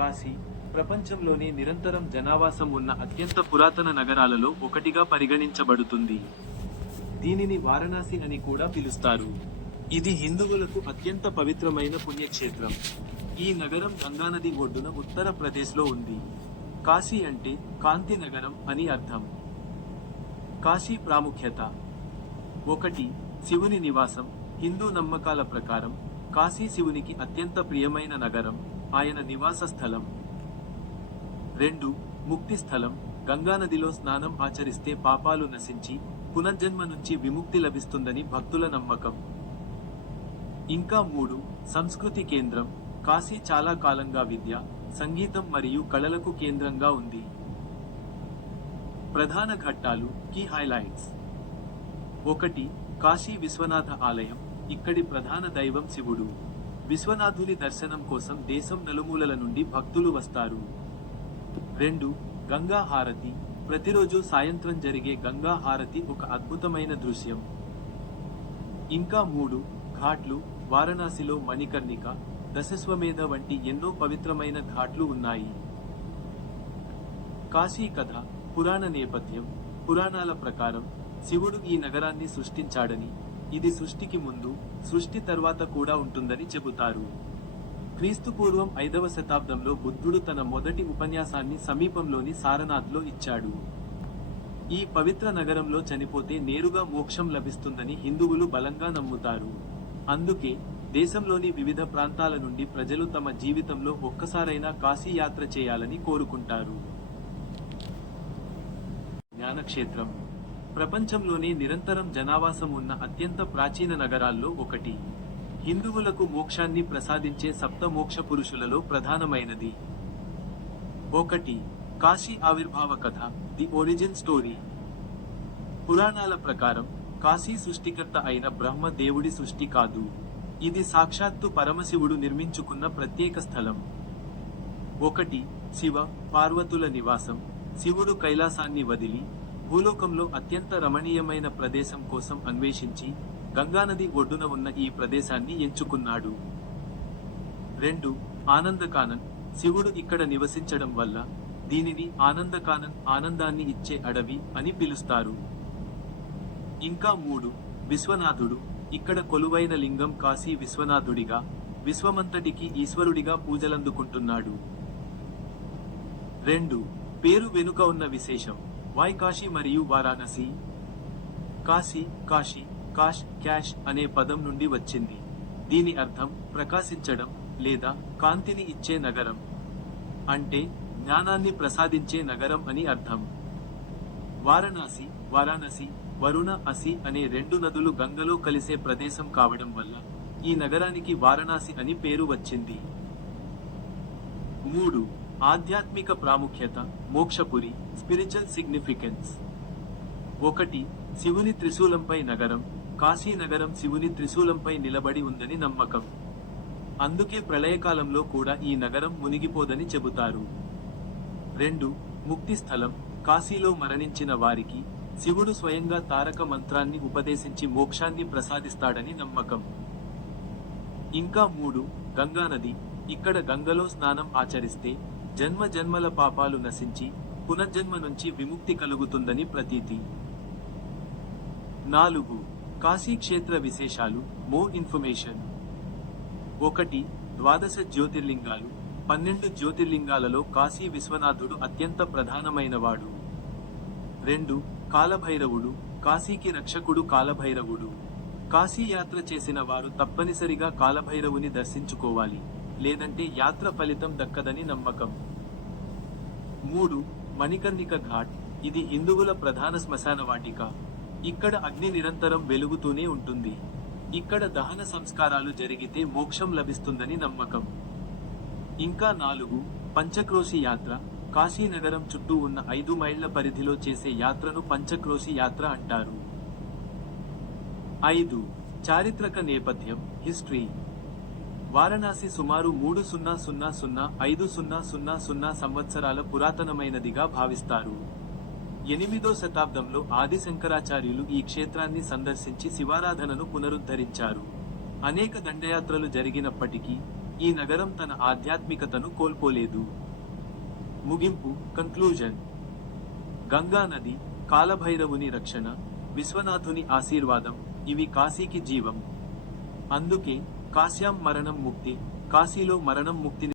కాశీ ప్రపంచంలోనే నిరంతరం జనావాసం ఉన్న అత్యంత పురాతన నగరాలలో ఒకటిగా పరిగణించబడుతుంది. దీనిని వారణాసి అని కూడా పిలుస్తారు. ఇది హిందువులకు అత్యంత పవిత్రమైన పుణ్యక్షేత్రం. ఈ నగరం గంగానది ఒడ్డున ఉత్తర ప్రదేశ్లో ఉంది. కాశీ అంటే కాంతి నగరం అని అర్థం. కాశీ ప్రాముఖ్యత: 1. శివుని నివాసం. హిందూ నమ్మకాల ప్రకారం కాశీ శివునికి అత్యంత ప్రియమైన నగరం, ఆయన నివాస స్థలం. 2. ముక్తి స్థలం. గంగానదిలో స్నానం ఆచరిస్తే పాపాలు నశించి పునర్జన్మ నుంచి విముక్తి లభిస్తుందని భక్తుల నమ్మకం. ఇంకా 3. సంస్కృతి కేంద్రం. కాశీ చాలా కాలంగా విద్య, సంగీతం మరియు కళలకు కేంద్రంగా ఉంది. ప్రధాన ఘట్టాలు, కీ హైలైట్స్. 1. కాశీ విశ్వనాథ ఆలయం. ఇక్కడి ప్రధాన దైవం శివుడు. విశ్వనాథుని దర్శనం కోసం దేశం నలుమూలల నుండి భక్తులు వస్తారు. 2. గంగా హారతి. ప్రతిరోజు సాయంత్రం జరిగే గంగా హారతి ఒక అద్భుతమైన దృశ్యం. ఇంకా 3. ఘాట్లు. వారణాసిలో మణికర్ణిక, దశశ్వమేధ వంటి ఎన్నో పవిత్రమైన ఘాట్లు ఉన్నాయి. కాశీ కథ, పురాణ నేపథ్యం. పురాణాల ప్రకారం శివుడు ఈ నగరాన్ని సృష్టించాడని, ఇది సృష్టికి ముందు, సృష్టి తర్వాత కూడా ఉంటుందని చెబుతారు. క్రీస్తుపూర్వం 5వ శతాబ్దంలో బుద్ధుడు తన మొదటి ఉపన్యాసాన్ని సమీపంలోని సారనాథ్లో ఇచ్చాడు. ఈ పవిత్ర నగరంలో చనిపోతే నేరుగా మోక్షం లభిస్తుందని హిందువులు బలంగా నమ్ముతారు. అందుకే దేశంలోని వివిధ ప్రాంతాల నుండి ప్రజలు తమ జీవితంలో ఒక్కసారైనా కాశీ యాత్ర చేయాలని కోరుకుంటారు. జ్ఞానక్షేత్రం. ప్రపంచంలోనే నిరంతరం జనావాసం ఉన్న అత్యంత ప్రాచీన నగరాల్లో ఒకటి. హిందువులకు మోక్షాన్ని ప్రసాదించే సప్త మోక్ష పురుషులలో ప్రధానమైనది. 1. కాశీ ఆవిర్భావ కథ, ది ఒరిజిన్ స్టోరీ. పురాణాల ప్రకారం కాశీ సృష్టికర్త అయిన బ్రహ్మ దేవుడి సృష్టి కాదు, ఇది సాక్షాత్తు పరమశివుడు నిర్మించుకున్న ప్రత్యేక స్థలం. 1. శివ పార్వతుల నివాసం. శివుడు కైలాసాన్ని వదిలి భూలోకంలో అత్యంత రమణీయమైన ప్రదేశం కోసం అన్వేషించి గంగానది ఒడ్డున ఉన్న ఈ ప్రదేశాన్ని ఎంచుకున్నాడు. 2. ఆనందకానన్. శివుడు ఇక్కడ నివసించడం వల్ల దీనిని ఆనందకానన్, ఆనందాన్ని ఇచ్చే అడవి అని పిలుస్తారు. ఇంకా 3. విశ్వనాథుడు. ఇక్కడ కొలువైన లింగం కాశీ విశ్వనాథుడిగా, విశ్వమంతటికి ఈశ్వరుడిగా పూజలందుకుంటున్నాడు. 2. పేరు వెనుక ఉన్న విశేషం. వై కాశీ మరియు వారాణసి. కాశీ, కాశీ, కాష్, క్యాష్ అనే పదం నుండి వచ్చింది. దీని అర్థం ప్రకాశించడం లేదా కాంతిని ఇచ్చే నగరం. అంటే జ్ఞానాన్ని ప్రసాదించే నగరం అని అర్థం. వారణాసి, వారాణసి, వరుణ, అసి అనే 2 నదులు గంగలో కలిసే ప్రదేశం కావడం వల్ల ఈ నగరానికి వారణాసి అని పేరు వచ్చింది. 3. ఆధ్యాత్మిక ప్రాముఖ్యత, మోక్షపురి, స్పిరిచువల్ సిగ్నిఫికెన్స్. 1. శివుని త్రిశూలంపై నగరం. కాశీ నగరం శివుని త్రిశూలంపై నిలబడి ఉందని నమ్మకం. అందుకే ప్రళయకాలంలో కూడా ఈ నగరం మునిగిపోదని చెబుతారు. 2. ముక్తి స్థలం. కాశీలో మరణించిన వారికి శివుడు స్వయంగా తారక మంత్రాన్ని ఉపదేశించి మోక్షాన్ని ప్రసాదిస్తాడని నమ్మకం. ఇంకా 3. గంగానది. ఇక్కడ గంగలో స్నానం ఆచరిస్తే జన్మ జన్మల పాపాలు నశించి పునర్జన్మ నుంచి విముక్తి కలుగుతుందని ప్రతీతి. 4. కాశీ క్షేత్ర విశేషాలు, మోర్ ఇన్ఫర్మేషన్. 1. 12 జ్యోతిర్లింగాలు. 12 జ్యోతిర్లింగాలలో కాశీ విశ్వనాథుడు అత్యంత ప్రధానమైనవాడు. 2. కాలభైరవుడు. కాశీకి రక్షకుడు కాలభైరవుడు. కాశీ యాత్ర చేసిన వారు తప్పనిసరిగా కాలభైరవుని దర్శించుకోవాలి, లేదంటే యాత్ర ఫలితం దక్కదని నమ్మకం. 3. మణికర్ణిక ఘాట్. ఇది హిందువుల ప్రధాన శ్మశాన వాటిక. ఇక్కడ అగ్ని నిరంతరం వెలుగుతూనే ఉంటుంది. ఇక్కడ దహన సంస్కారాలు జరిగితే మోక్షం లభిస్తుందని నమ్మకం. ఇంకా 4. పంచక్రోశి యాత్ర. కాశీ నగరం చుట్టూ ఉన్న 5 మైళ్ల పరిధిలో చేసే యాత్రను పంచక్రోశి యాత్ర అంటారు. 5. చారిత్రక నేపథ్యం, హిస్టరీ. వారణాసి సుమారు 3000–5000 సంవత్సరాల పురాతనమైనదిగా భావిస్తారు. 8వ శతాబ్దంలో ఆది శంకరాచార్యులు ఈ క్షేత్రాన్ని సందర్శించి శివారాధనను పునరుద్ధరించారు. అనేక దండయాత్రలు జరిగినప్పటికీ ఈ నగరం తన ఆధ్యాత్మికతను కోల్పోలేదు. ముగింపు కంక్లూజన్. గంగా నది, కాలభైరవుని రక్షణ, విశ్వనాథుని ఆశీర్వాదం ఇవి కాశీకి జీవం. అందుకే కాశ్యాం మరణం ముక్తి, కాశీలో మరణం ముక్తిని